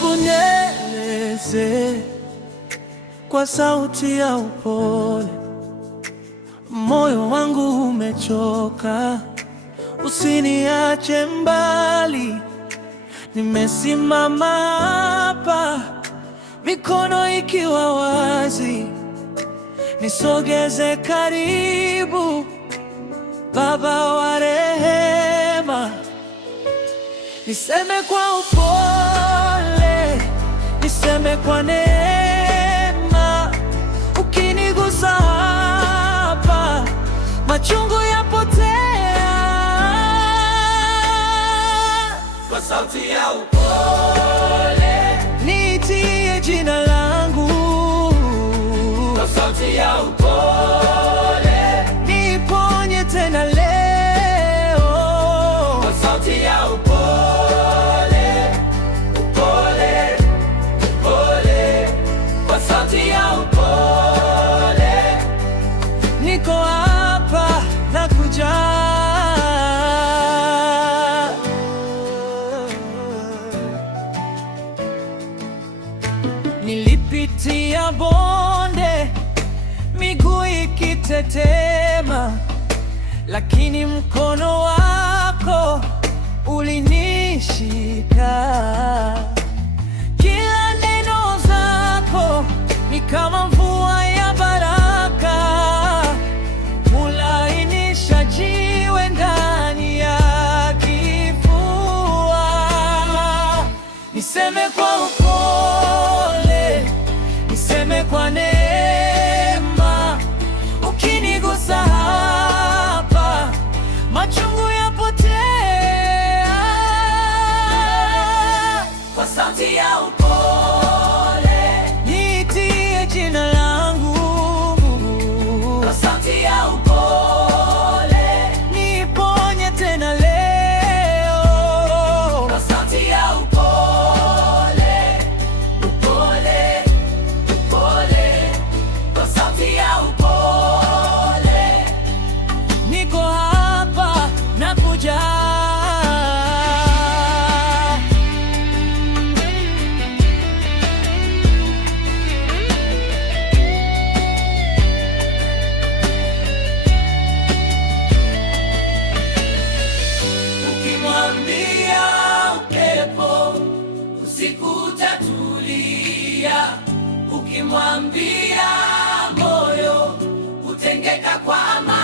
Hebu nieleze kwa sauti ya upole, moyo wangu umechoka, usiniache mbali. Nimesimama hapa, mikono ikiwa wazi, nisogeze karibu, Baba wa rehema. Niseme kwa upole, niseme kwa neema. Ukinigusa hapa, machungu yapotea. Kwa sauti ya upole, niitie jina langu. kwa sauti ya upole, Niponye tena leo. kwa sauti ya upole, upole, upole, kwa sauti ya upole, Niko hapa nakuja. Nilipitia bonde, miguu ikitetema, lakini mkono wako ulinishika. Kila neno zako ni kama mvua ya baraka, hulainisha jiwe ndani ya kifua. Niseme kwa upole, niseme kwa neema. Ukinigusa hapa, machungu yapotea. kwa sauti ya upole, Niitie jina langu. kwa sauti ya upole, Niponye tena leo. kwa sauti ya upole, upole, upole, kwa sauti ya upole, Niko hapa nakuja. ukimwambia upepo usiku utatulia, ukimwambia moyo utengeka kwa amani.